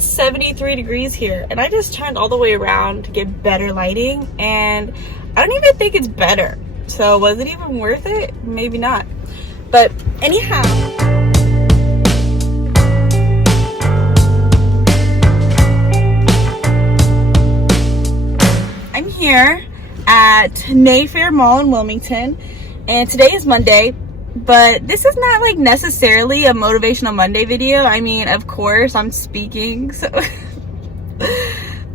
is 73 degrees here, and I just turned all the way around to get better lighting, and I don't even think it's better. So was it even worth it? Maybe not. But anyhow, I'm here at Mayfair Mall in Wilmington, and today is Monday. But this is not like necessarily a motivational Monday video. I mean, of course I'm speaking, so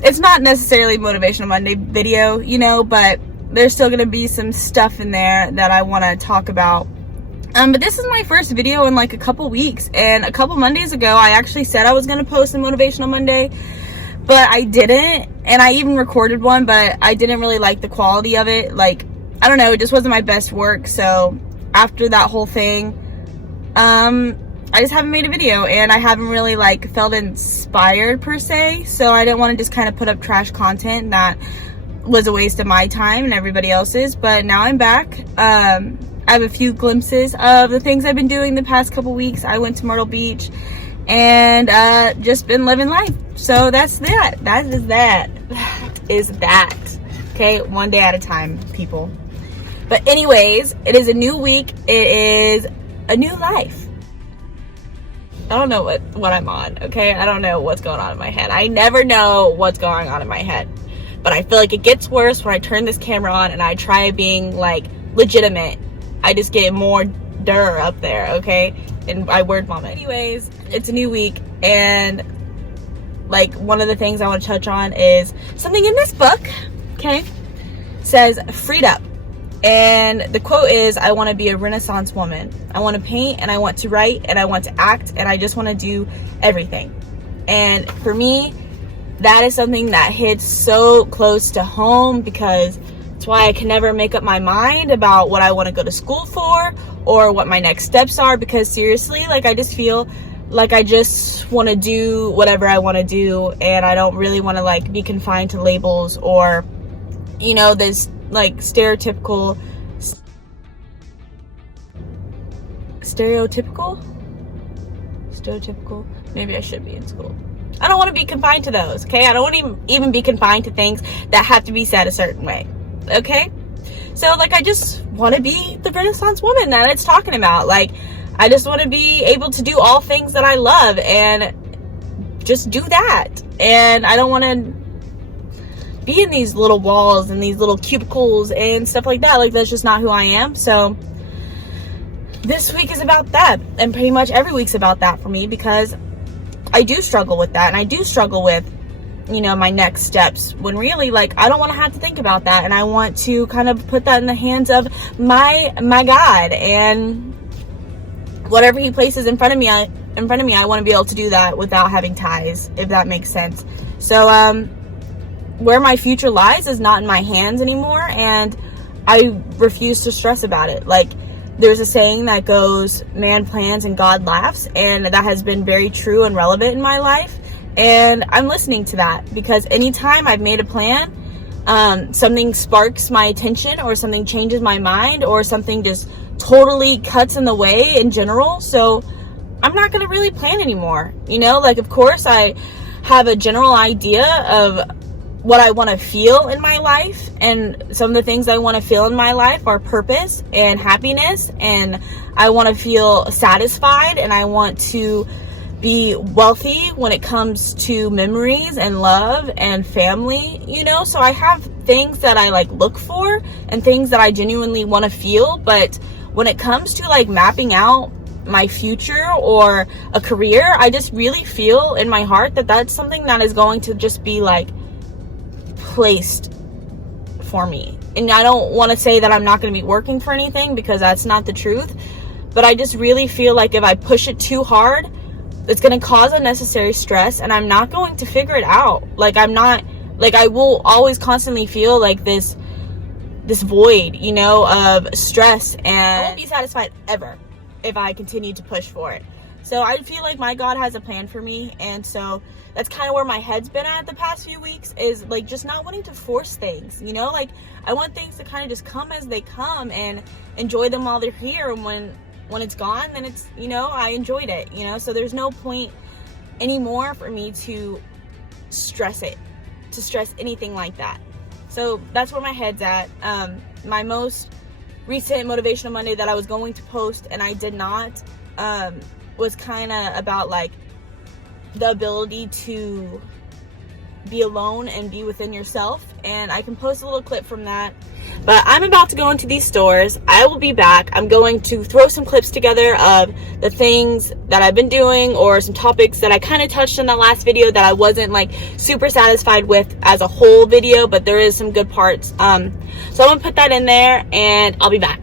it's not necessarily a motivational Monday video, you know, but there's still gonna be some stuff in there that I want to talk about. But this is my first video in like a couple weeks, and a couple Mondays ago I actually said I was gonna post a motivational Monday, but I didn't, and I even recorded one, but I didn't really like the quality of it. Like, I don't know, it just wasn't my best work. So after that whole thing, I just haven't made a video, and I haven't really like felt inspired per se, so I didn't want to just kind of put up trash content that was a waste of my time and everybody else's. But now I'm back. I have a few glimpses of the things I've been doing the past couple weeks. I went to Myrtle Beach and just been living life. So that's that. That is that. Okay, one day at a time, people. But anyways, it is a new week. It is a new life. I don't know what I'm on, okay? I don't know what's going on in my head. I never know what's going on in my head. But I feel like it gets worse when I turn this camera on and I try being like legitimate. I just get more durr up there, okay? And I word vomit. Anyways, it's a new week, and like one of the things I want to touch on is something in this book, okay? Says freed up. And the quote is, I want to be a Renaissance woman. I want to paint, and I want to write, and I want to act, and I just want to do everything. And for me, that is something that hits so close to home, because it's why I can never make up my mind about what I want to go to school for or what my next steps are, because seriously, like, I just feel like I just want to do whatever I want to do, and I don't really want to like be confined to labels or, you know, this like stereotypical, maybe I should be in school. I don't want to be confined to those, okay? I don't want to even be confined to things that have to be said a certain way, okay? So like, I just want to be the Renaissance woman that it's talking about. Like, I just want to be able to do all things that I love and just do that. And I don't want to be in these little walls and these little cubicles and stuff like that. Like, that's just not who I am. So this week is about that, and pretty much every week's about that for me, because I do struggle with that, and I do struggle with, you know, my next steps, when really, like, I don't want to have to think about that, and I want to kind of put that in the hands of my God, and whatever he places in front of me, I want to be able to do that without having ties, if that makes sense. So where my future lies is not in my hands anymore, and I refuse to stress about it. Like, there's a saying that goes, man plans and God laughs, and that has been very true and relevant in my life, and I'm listening to that, because anytime I've made a plan, something sparks my attention, or something changes my mind, or something just totally cuts in the way in general. So I'm not going to really plan anymore, you know? Like, of course I have a general idea of what I want to feel in my life, and some of the things I want to feel in my life are purpose and happiness, and I want to feel satisfied, and I want to be wealthy when it comes to memories and love and family, you know? So I have things that I like look for and things that I genuinely want to feel, but when it comes to like mapping out my future or a career, I just really feel in my heart that that's something that is going to just be like placed for me. And I don't want to say that I'm not going to be working for anything, because that's not the truth, but I just really feel like if I push it too hard, it's going to cause unnecessary stress, and I'm not going to figure it out. Like, I will always constantly feel like this void, you know, of stress, and I won't be satisfied ever if I continue to push for it. So I feel like my God has a plan for me, and so that's kind of where my head's been at the past few weeks, is like just not wanting to force things, you know? Like, I want things to kind of just come as they come and enjoy them while they're here, and when it's gone, then it's, you know, I enjoyed it, you know? So there's no point anymore for me to stress anything like that. So that's where my head's at. My most recent Motivational Monday that I was going to post and I did not, was kind of about like the ability to be alone and be within yourself, and I can post a little clip from that. But I'm about to go into these stores. I will be back. I'm going to throw some clips together of the things that I've been doing, or some topics that I kind of touched in that last video that I wasn't like super satisfied with as a whole video, but there is some good parts. So I'm gonna put that in there and I'll be back.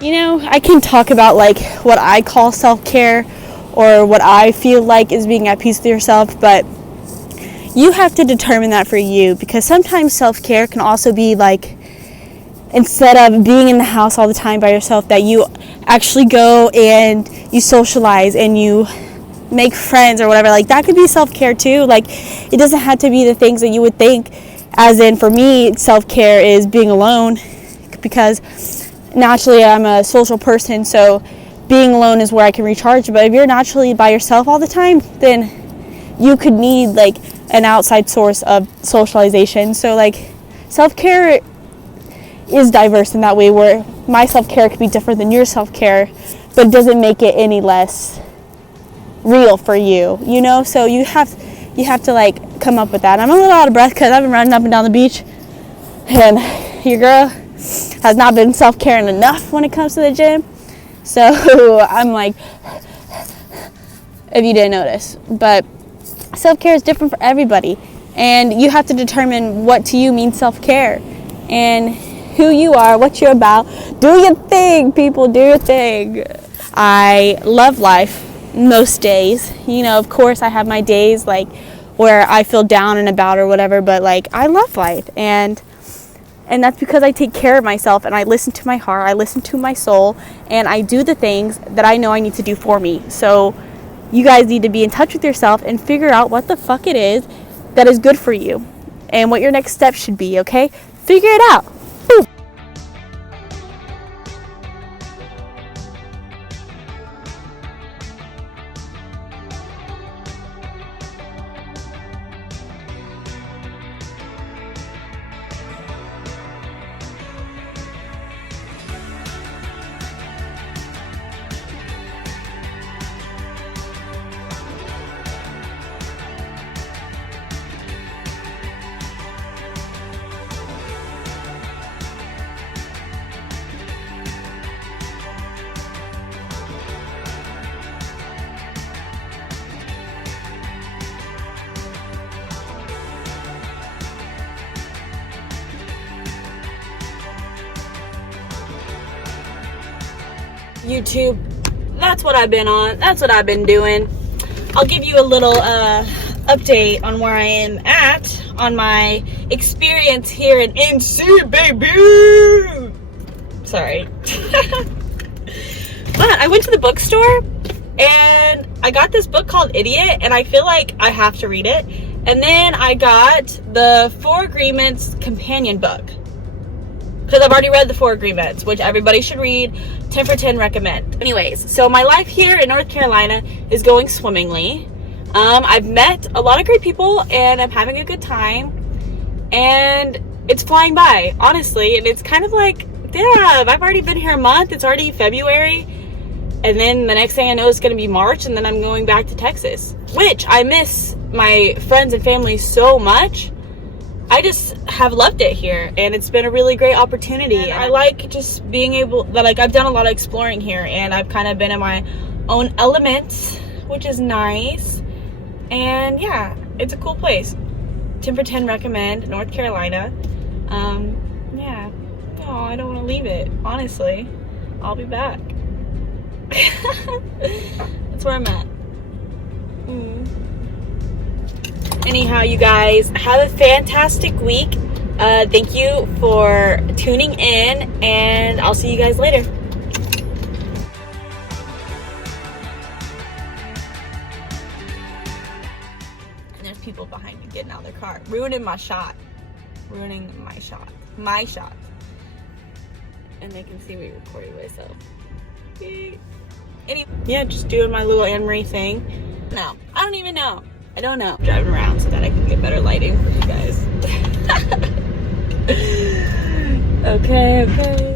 You know, I can talk about like what I call self-care or what I feel like is being at peace with yourself, but you have to determine that for you, because sometimes self-care can also be like, instead of being in the house all the time by yourself, that you actually go and you socialize and you make friends or whatever. Like that could be self-care too. Like it doesn't have to be the things that you would think, as in for me self-care is being alone, because naturally I'm a social person, so being alone is where I can recharge. But if you're naturally by yourself all the time, then you could need like an outside source of socialization. So like self-care is diverse in that way, where my self-care could be different than your self-care, but it doesn't make it any less real for you, you know? So you have to like come up with that. I'm a little out of breath because I've been running up and down the beach, and your girl has not been self-caring enough when it comes to the gym. So I'm like, if you didn't notice. But self-care is different for everybody, and you have to determine what to you means self-care and who you are, what you're about. Do your thing, people, do your thing. I love life most days. You know, of course I have my days like where I feel down and about or whatever, but like I love life, and that's because I take care of myself and I listen to my heart, I listen to my soul, and I do the things that I know I need to do for me. So you guys need to be in touch with yourself and figure out what the fuck it is that is good for you and what your next step should be, okay? Figure it out. Boom. YouTube, that's what I've been on, that's what I've been doing. I'll give you a little update on where I am at on my experience here in NC, baby. Sorry. But I went to the bookstore and I got this book called Idiot, and I feel like I have to read it. And then I got the Four Agreements companion book, because I've already read the Four Agreements, which everybody should read. 10 for 10 recommend. Anyways, so my life here in North Carolina is going swimmingly. I've met a lot of great people and I'm having a good time, and it's flying by, honestly. And it's kind of like, damn, I've already been here a month. It's already February, and then the next thing I know it's going to be March, and then I'm going back to Texas, which I miss my friends and family so much. I just have loved it here, and it's been a really great opportunity. And I like just being able, like, I've done a lot of exploring here, and I've kind of been in my own element, which is nice. And yeah, it's a cool place. 10 for 10 recommend North Carolina. Yeah. No, I don't want to leave it, honestly. I'll be back. That's where I'm at. Anyhow, you guys, have a fantastic week. Thank you for tuning in, and I'll see you guys later. And there's people behind me getting out of their car, ruining my shot. My shot. And they can see me recording myself. Anyway, yeah, just doing my little Anne-Marie thing. No, I don't even know. I don't know. Driving around so that I can get better lighting for you guys. Okay.